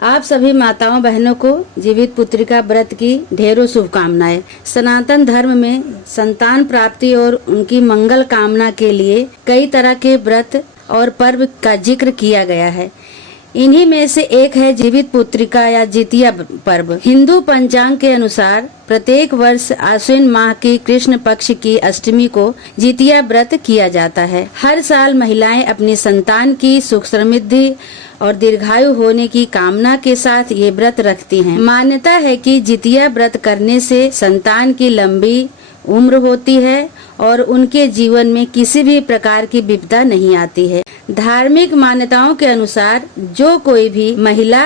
आप सभी माताओं बहनों को जीवित पुत्रिका व्रत की ढेरों शुभकामनाएं। सनातन धर्म में संतान प्राप्ति और उनकी मंगल कामना के लिए कई तरह के व्रत और पर्व का जिक्र किया गया है। इन्हीं में से एक है जीवित पुत्रिका या जितिया पर्व। हिंदू पंचांग के अनुसार प्रत्येक वर्ष आश्विन माह की कृष्ण पक्ष की अष्टमी को जितिया व्रत किया जाता है। हर साल महिलाएं अपनी संतान की सुख समृद्धि और दीर्घायु होने की कामना के साथ ये व्रत रखती हैं। मान्यता है कि जितिया व्रत करने से संतान की लंबी उम्र होती है और उनके जीवन में किसी भी प्रकार की विपदा नहीं आती है। धार्मिक मान्यताओं के अनुसार जो कोई भी महिला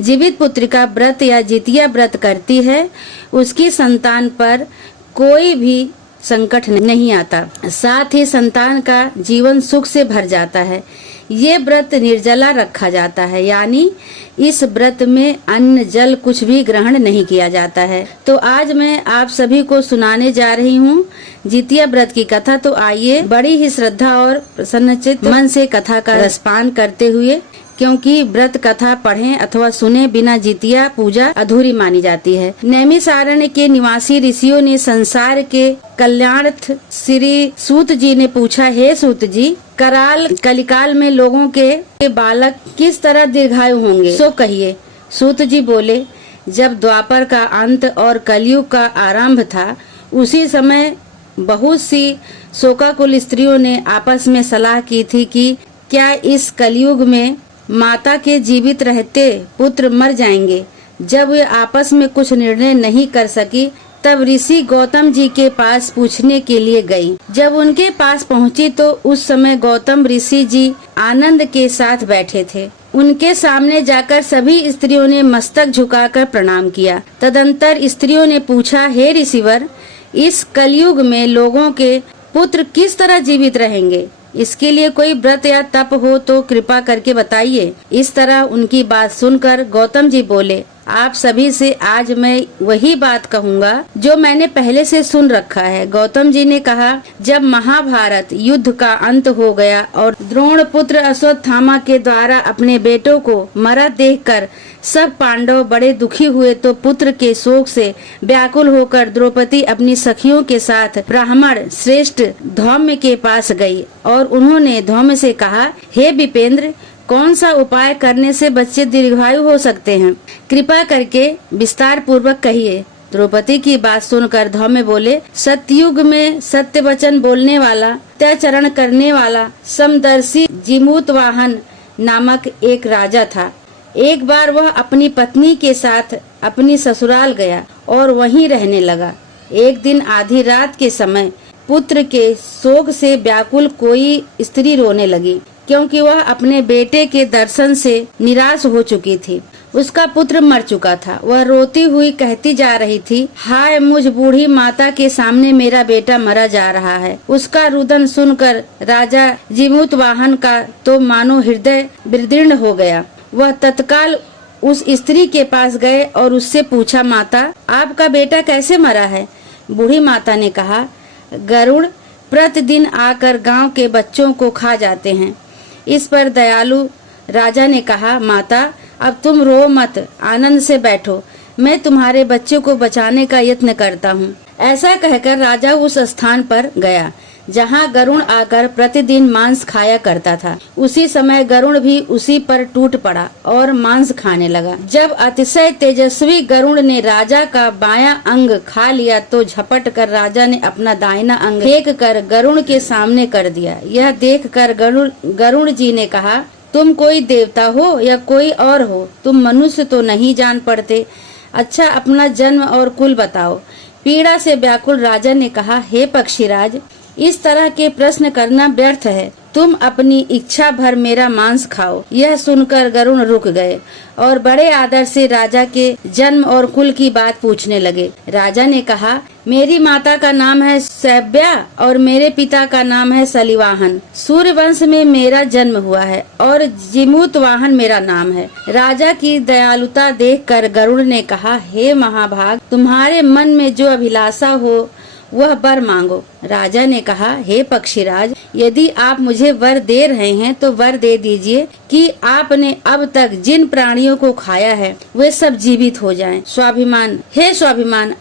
जीवित पुत्रिका व्रत या जितिया व्रत करती है, उसकी संतान पर कोई भी संकट नहीं आता, साथ ही संतान का जीवन सुख से भर जाता है। ये व्रत निर्जला रखा जाता है, यानी इस व्रत में अन्न जल कुछ भी ग्रहण नहीं किया जाता है। तो आज मैं आप सभी को सुनाने जा रही हूँ जितिया व्रत की कथा। तो आइए बड़ी ही श्रद्धा और प्रसन्नचित्त मन से कथा का रसपान करते हुए, क्योंकि व्रत कथा पढ़ें अथवा सुने बिना जितिया पूजा अधूरी मानी जाती है। नैमिषारण्य के निवासी ऋषियों ने संसार के कल्याणार्थ श्री सूत जी ने पूछा, हे सूत जी, कराल कलिकाल में लोगों के बालक किस तरह दीर्घायु होंगे, सो कहिए। सूत जी बोले, जब द्वापर का अंत और कलयुग का आरंभ था, उसी समय बहुत सी शोकाकुल स्त्रियों ने आपस में सलाह की थी कि क्या इस कलयुग में माता के जीवित रहते पुत्र मर जाएंगे। जब वे आपस में कुछ निर्णय नहीं कर सकी, तब ऋषि गौतम जी के पास पूछने के लिए गई। जब उनके पास पहुंची तो उस समय गौतम ऋषि जी आनंद के साथ बैठे थे। उनके सामने जाकर सभी स्त्रियों ने मस्तक झुकाकर प्रणाम किया। तदंतर स्त्रियों ने पूछा, हे ऋषिवर, इस कलयुग में लोगों के पुत्र किस तरह जीवित रहेंगे? इसके लिए कोई व्रत या तप हो तो कृपा करके बताइए। इस तरह उनकी बात सुनकर गौतम जी बोले, आप सभी से आज मैं वही बात कहूँगा जो मैंने पहले से सुन रखा है। गौतम जी ने कहा, जब महाभारत युद्ध का अंत हो गया और द्रोण पुत्र अश्वत्थामा के द्वारा अपने बेटों को मरा देखकर सब पांडव बड़े दुखी हुए, तो पुत्र के शोक से व्याकुल होकर द्रौपदी अपनी सखियों के साथ ब्राह्मण श्रेष्ठ धौम्य के पास गई और उन्होंने धौम्य से कहा, हे विपेंद्र, कौन सा उपाय करने से बच्चे दीर्घायु हो सकते हैं? कृपा करके विस्तार पूर्वक कहिए। द्रौपदी की बात सुनकर धौम्य बोले, सतयुग में सत्य वचन बोलने वाला, त्याचरण करने वाला समदर्शी जिमूतवाहन नामक एक राजा था। एक बार वह अपनी पत्नी के साथ अपनी ससुराल गया और वहीं रहने लगा। एक दिन आधी रात के समय पुत्र के शोक से व्याकुल कोई स्त्री रोने लगी, क्योंकि वह अपने बेटे के दर्शन से निराश हो चुकी थी। उसका पुत्र मर चुका था। वह रोती हुई कहती जा रही थी, हाय मुझ बूढ़ी माता के सामने मेरा बेटा मरा जा रहा है। उसका रुदन सुनकर राजा जिमूतवाहन का तो मानो हृदय विदीर्ण हो गया। वह तत्काल उस स्त्री के पास गए और उससे पूछा, माता, आपका बेटा कैसे मरा है? बूढ़ी माता ने कहा, गरुड़ प्रतिदिन आकर गांव के बच्चों को खा जाते हैं। इस पर दयालु राजा ने कहा, माता, अब तुम रो मत, आनंद से बैठो, मैं तुम्हारे बच्चे को बचाने का यत्न करता हूँ। ऐसा कहकर राजा उस स्थान पर गया जहाँ गरुड़ आकर प्रतिदिन मांस खाया करता था। उसी समय गरुड़ भी उसी पर टूट पड़ा और मांस खाने लगा। जब अतिशय तेजस्वी गरुड़ ने राजा का बायां अंग खा लिया, तो झपट कर राजा ने अपना दाहिना अंग फेंक कर गरुड़ के सामने कर दिया। यह देखकर गरुड़ जी ने कहा, तुम कोई देवता हो या कोई और हो, तुम मनुष्य तो नहीं जान पड़ते। अच्छा, अपना जन्म और कुल बताओ। पीड़ा से व्याकुल राजा ने कहा, हे पक्षीराज, इस तरह के प्रश्न करना व्यर्थ है। तुम अपनी इच्छा भर मेरा मांस खाओ। यह सुनकर गरुड़ रुक गए और बड़े आदर से राजा के जन्म और कुल की बात पूछने लगे। राजा ने कहा, मेरी माता का नाम है सैब्या और मेरे पिता का नाम है सलिवाहन। सूर्य वंश में मेरा जन्म हुआ है और जिमूतवाहन मेरा नाम है। राजा की दयालुता देखकर गरुड़ ने कहा, हे महाभाग, तुम्हारे मन में जो अभिलाषा हो वह वर मांगो। राजा ने कहा, हे पक्षीराज, यदि आप मुझे वर दे रहे हैं तो वर दे दीजिए कि आपने अब तक जिन प्राणियों को खाया है वे सब जीवित हो जाएं। स्वाभिमान, हे स्वाभिमान,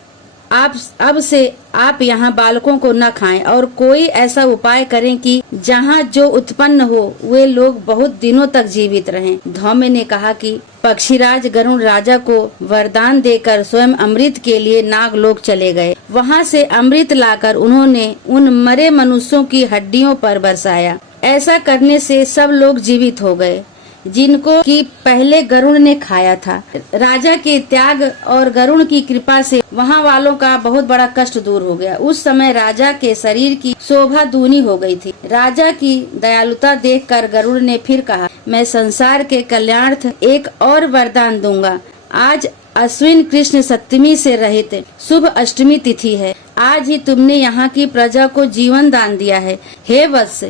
आप अब से आप यहाँ बालकों को न खाएं और कोई ऐसा उपाय करें कि जहाँ जो उत्पन्न हो वे लोग बहुत दिनों तक जीवित रहें। धौम्य ने कहा कि पक्षीराज गरुण राजा को वरदान देकर स्वयं अमृत के लिए नागलोक चले गए। वहाँ से अमृत लाकर उन्होंने उन मरे मनुष्यों की हड्डियों पर बरसाया। ऐसा करने से सब लोग जीवित हो गए जिनको कि पहले गरुण ने खाया था। राजा के त्याग और गरुण की कृपा से वहाँ वालों का बहुत बड़ा कष्ट दूर हो गया। उस समय राजा के शरीर की शोभा दूनी हो गई थी। राजा की दयालुता देखकर गरुड़ ने फिर कहा, मैं संसार के कल्याणार्थ एक और वरदान दूंगा। आज अश्विन कृष्ण सप्तमी से रहित शुभ अष्टमी तिथि है। आज ही तुमने यहाँ की प्रजा को जीवन दान दिया है। हे वत्स,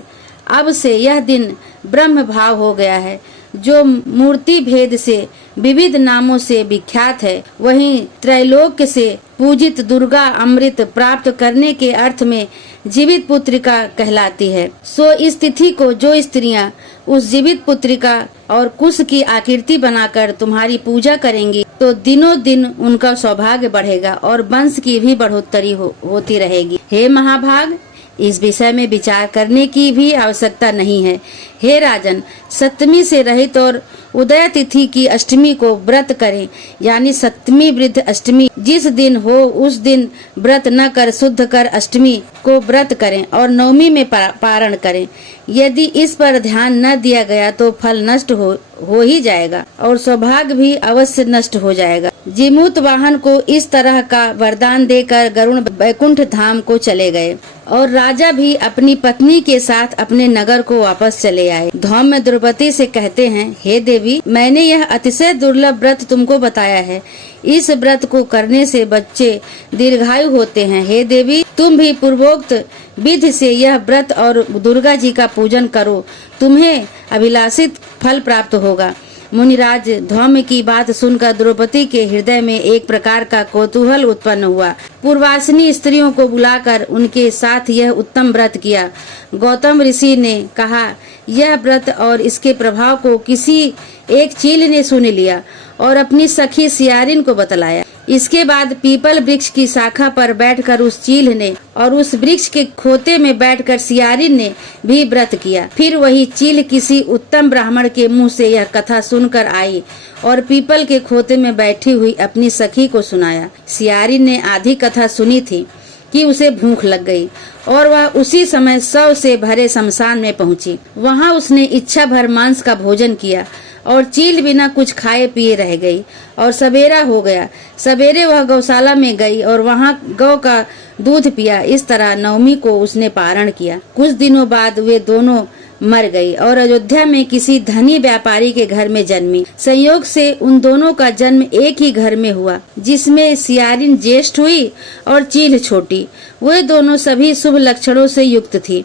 अब से यह दिन ब्रह्म भाव हो गया है। जो मूर्ति भेद से विविध नामों से विख्यात है, वहीं त्रैलोक्य से पूजित दुर्गा अमृत प्राप्त करने के अर्थ में जीवित पुत्रिका कहलाती है। सो इस तिथि को जो स्त्रियां उस जीवित पुत्रिका और कुश की आकृति बनाकर तुम्हारी पूजा करेंगी तो दिनों दिन उनका सौभाग्य बढ़ेगा और वंश की भी बढ़ोतरी होती रहेगी। हे महाभाग, इस विषय में विचार करने की भी आवश्यकता नहीं है। हे राजन, सप्तमी से रहित और उदय तिथि की अष्टमी को व्रत करें, यानी सप्तमी वृद्ध अष्टमी जिस दिन हो उस दिन व्रत न कर शुद्ध कर अष्टमी को व्रत करें और नवमी में पारण करें। यदि इस पर ध्यान न दिया गया तो फल नष्ट हो ही जाएगा और सौभाग्य भी अवश्य नष्ट हो जाएगा। जीमूत वाहन को इस तरह का वरदान देकर गरुण वैकुंठ धाम को चले गए और राजा भी अपनी पत्नी के साथ अपने नगर को वापस चले आए। धौम्य द्रौपदी से कहते हैं, हे देवी, मैंने यह अतिशय दुर्लभ व्रत तुमको बताया है। इस व्रत को करने से बच्चे दीर्घायु होते हैं। हे देवी, तुम भी पूर्वोक्त विधि से यह व्रत और दुर्गा जी का पूजन करो, तुम्हें अभिलाषित फल प्राप्त होगा। मुनिराज, धौम्य की बात सुनकर द्रौपदी के हृदय में एक प्रकार का कौतूहल उत्पन्न हुआ। पूर्वासिनी स्त्रियों को बुलाकर उनके साथ यह उत्तम व्रत किया। गौतम ऋषि ने कहा, यह व्रत और इसके प्रभाव को किसी एक चील ने सुन लिया और अपनी सखी सियारिन को बतलाया। इसके बाद पीपल वृक्ष की शाखा पर बैठकर उस चील ने और उस वृक्ष के खोते में बैठकर सियारिन ने भी व्रत किया। फिर वही चील किसी उत्तम ब्राह्मण के मुंह से यह कथा सुनकर आई और पीपल के खोते में बैठी हुई अपनी सखी को सुनाया। सियारिन ने आधी कथा सुनी थी कि उसे भूख लग गई और वह उसी समय शव से भरे शमशान में पहुंची। वहां उसने इच्छा भर मांस का भोजन किया और चील बिना कुछ खाए पिए रह गई और सवेरा हो गया। सवेरे वह गौशाला में गई और वहां गौ का दूध पिया। इस तरह नवमी को उसने पारण किया। कुछ दिनों बाद वे दोनों मर गई और अयोध्या में किसी धनी व्यापारी के घर में जन्मी। संयोग से उन दोनों का जन्म एक ही घर में हुआ, जिसमें सियारिन ज्येष्ठ हुई और चील छोटी। वे दोनों सभी शुभ लक्षणों से युक्त थी,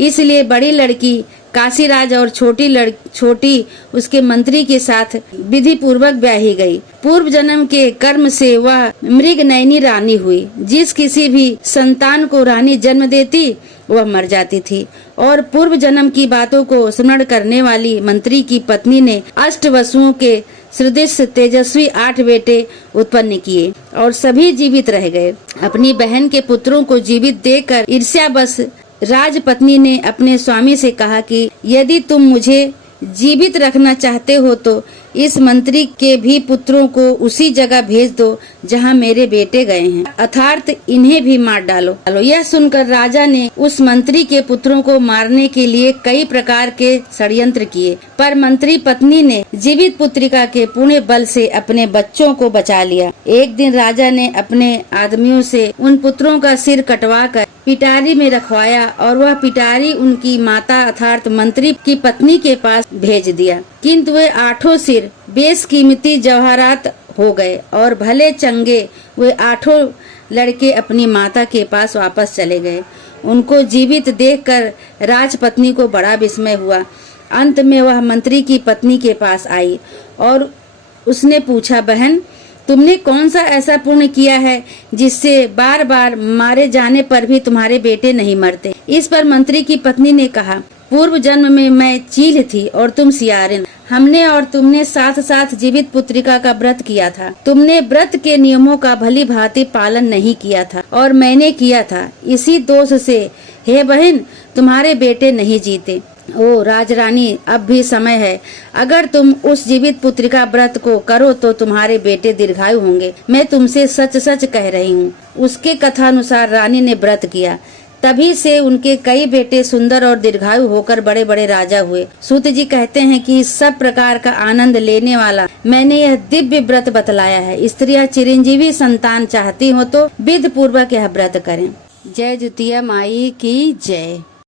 इसलिए बड़ी लड़की काशीराज और छोटी उसके मंत्री के साथ विधि पूर्वक ब्याही गई। पूर्व जन्म के कर्म से वह मृग नयनी रानी हुई। जिस किसी भी संतान को रानी जन्म देती वह मर जाती थी और पूर्व जन्म की बातों को स्मरण करने वाली मंत्री की पत्नी ने अष्ट वसुओं के सदृश तेजस्वी 8 बेटे उत्पन्न किए और सभी जीवित रह गए। अपनी बहन के पुत्रों को जीवित देखकर ईर्ष्यावश राजपत्नी ने अपने स्वामी से कहा कि यदि तुम मुझे जीवित रखना चाहते हो तो इस मंत्री के भी पुत्रों को उसी जगह भेज दो जहां मेरे बेटे गए हैं, अर्थात इन्हें भी मार डालो। यह सुनकर राजा ने उस मंत्री के पुत्रों को मारने के लिए कई प्रकार के षड्यंत्र किए, पर मंत्री पत्नी ने जीवित पुत्रिका के पुण्य बल से अपने बच्चों को बचा लिया। एक दिन राजा ने अपने आदमियों से उन पुत्रों का सिर कटवाकर पिटारी में रखवाया और वह पिटारी उनकी माता अर्थात मंत्री की पत्नी के पास भेज दिया। किंतु वे 8 सिर बेशकीमती जवाहरात हो गए और भले चंगे वे 8 लड़के अपनी माता के पास वापस चले गए। उनको जीवित देखकर राजपत्नी को बड़ा विस्मय हुआ। अंत में वह मंत्री की पत्नी के पास आई और उसने पूछा, बहन, तुमने कौन सा ऐसा पुण्य किया है जिससे बार बार मारे जाने पर भी तुम्हारे बेटे नहीं मरते। इस पर मंत्री की पत्नी ने कहा, पूर्व जन्म में मैं चील थी और तुम सियारिन। हमने और तुमने साथ साथ जीवित पुत्रिका का व्रत किया था। तुमने व्रत के नियमों का भली भांति पालन नहीं किया था और मैंने किया था। इसी दोष से हे बहन तुम्हारे बेटे नहीं जीते। ओ राजरानी, अब भी समय है। अगर तुम उस जीवित पुत्रिका व्रत को करो तो तुम्हारे बेटे दीर्घायु होंगे। मैं तुमसे सच सच कह रही हूँ। उसके कथानुसार रानी ने व्रत किया, तभी से उनके कई बेटे सुंदर और दीर्घायु होकर बड़े बड़े राजा हुए। सूत जी कहते हैं कि सब प्रकार का आनंद लेने वाला मैंने यह दिव्य व्रत बतलाया है। स्त्रियां चिरंजीवी संतान चाहती हो तो विधि पूर्वक यह व्रत करें। जय जुतिया माई की जय।